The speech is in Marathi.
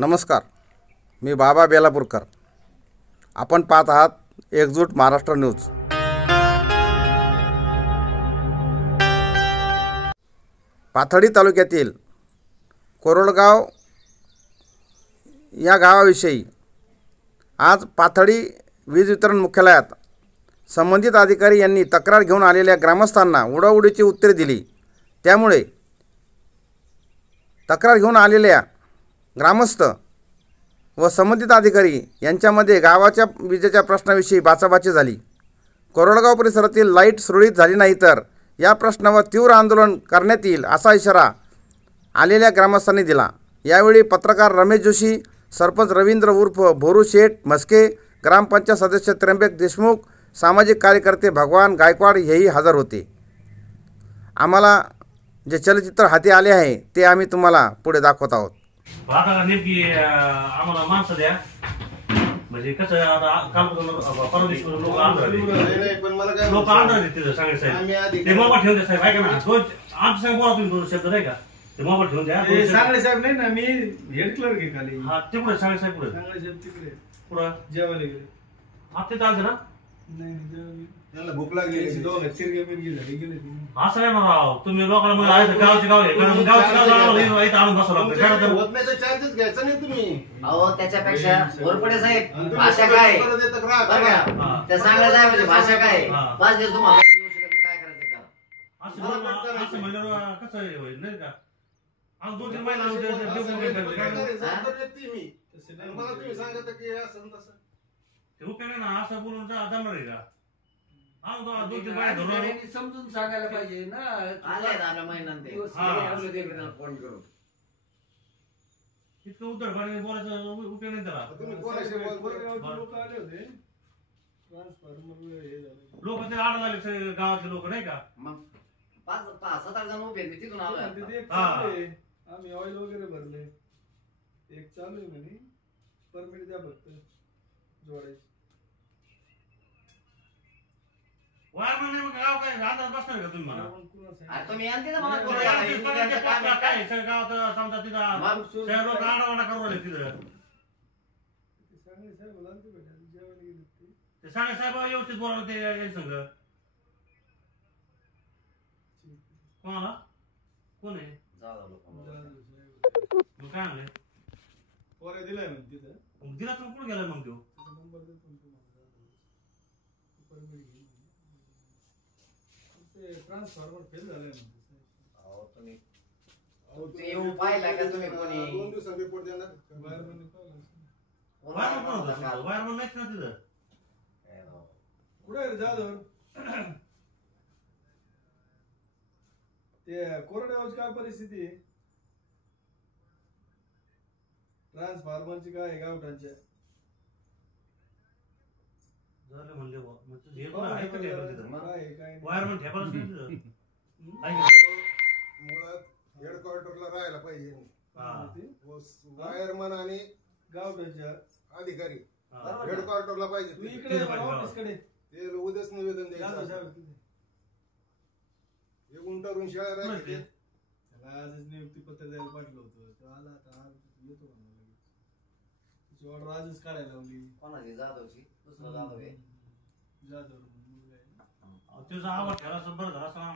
नमस्कार, मी बाबा बेलापूरकर. आपण पाहत आहात एकजूट महाराष्ट्र न्यूज. पाथर्डी तालुक्यातील कोरडगाव या गावाविषयी आज पाथर्डी वीज वितरण मुख्यालयात संबंधित अधिकारी यांनी तक्रार घेऊन आलेल्या ग्रामस्थांना उडीची उत्तरे दिली. त्यामुळे तक्रार घेऊन आलेल्या ग्रामस्थ व संबंधित अधिकारी यांच्यामध्ये गावाच्या विजेच्या प्रश्नाविषयी बाचाबाची झाली. कोरडगाव परिसरातील लाईट सुरळीत झाली नाही तर या प्रश्नावर तीव्र आंदोलन करण्यात येईल असा इशारा आलेल्या ग्रामस्थांनी दिला. यावेळी पत्रकार रमेश जोशी, सरपंच रवींद्र उर्फ भोरू शेठ म्हस्के, ग्रामपंचायत सदस्य त्र्यंबक देशमुख, सामाजिक कार्यकर्ते भगवान गायकवाड हेही हजर होते. आम्हाला जे चलचित्र हाती आले आहे ते आम्ही तुम्हाला पुढे दाखवत आहोत. आता नेमकी आम्हाला माणसं द्या, म्हणजे कसं आता कालपासून परदेश लोक आंध्र तिथं सांगायचं साहेब ते मोबाईल ठेवून द्या साहेब. ऐका ना, आमच्या सांग बोला तुम्ही दोन शब्द नाही का, ते मोबाईल ठेवून द्या. सांगळे साहेब नाही ना, मी हेड क्लर्क आहे खाली. हा ते पुढे सांगळे साहेब पुढे तिकडे पुढं जेवायला गेले. हा ते चालतं ना. नाही त्याला भूक लागली, दोन तिरगे मिरगे झाले गेले. असं काय ना राव, तुम्ही लोकांना गावचे गाव आहे, गावचे गाव इथं आणून बसवलं होत नाही तर चार्जेस घ्यायचा नाही तुम्ही. अहो त्याच्यापेक्षा घोरपडे साहेब भाषा काय बरं का, त्या सांगल्या साहेबांची भाषा काय, 5 दिवस तुम्हाला येऊ शकत नाही, काय करायचं करा. असं म्हणल्यावर कसं होईल नाही का. आज 2-3 महिना तुम्ही सांगत की असं तसं ते उपयोग ना. असं बोलून जमणार आहे का. समजून सांगायला पाहिजे ना. आले ना आपल्या महिन्यात फोन करून इतकं उद्धटपणे बोलायचं उपयोग नाही त्याला. तुम्ही कोणाशी लोक आले होते, ट्रान्सफॉर्मर हे झालं. लोक ते आड झाले सगळे गावातले लोक नाही का. मग 5-7 जण उभे आहेत, मी तिथून आलो. आम्ही ऑइल वगैरे भरले. एक चालू आहे म्हणे, परमिट द्या फक्त जोडायची. वायरमन नाही मग गाव काय अंदाज बसणार का तुम्ही मला. तुम्ही आणते ना मला काय सगळं गावात समजा तिथं सगळे लोक आडावाडा करू राहिले तिथं. सांगळे साहेब जेवायला गेले ते सांगळे साहेब व्यवस्थित बोलावलं ते यायचं संग. कोणाला कोण आहे मग काय म्हणले पोरे दिलाय म्हणजे तिथं दिला तुम्ही कुठे गेलाय मग तो नंबर देतो ते ट्रान्सफॉर्मर फेल झाले तुम्ही येऊन पाहिला का तुम्ही कोणी. 2 दिवसांनी रिपोर्ट देणार. वायरमन नाहीच ना तिथं. कुठे जाधव ते कोरड्यावरची काय परिस्थिती आहे, ट्रान्सफॉर्मरची काय गावठांच्या झालं म्हणले वायरमन ठेपायलाच नाही तिथं. मुळात हेडक्वार्टरला राहायला पाहिजे वायरमन आणि गावठांच्या अधिकारी हेडक्वार्टरला पाहिजे. तू इकडे ऑफिसकडे ते उद्याच निवेदन द्यायचं. हे उंटारून शाळा राहायची. आजच नियुक्ती पत्र द्यायला पाठवलं होतं, तो आला आता येतो त्याची ऑर्डर आजच काढायला लावली. कोणाची जाधवची, दुसरा जाधव आहे जाधव त्याचा आवाज ठेवला बरं झाला.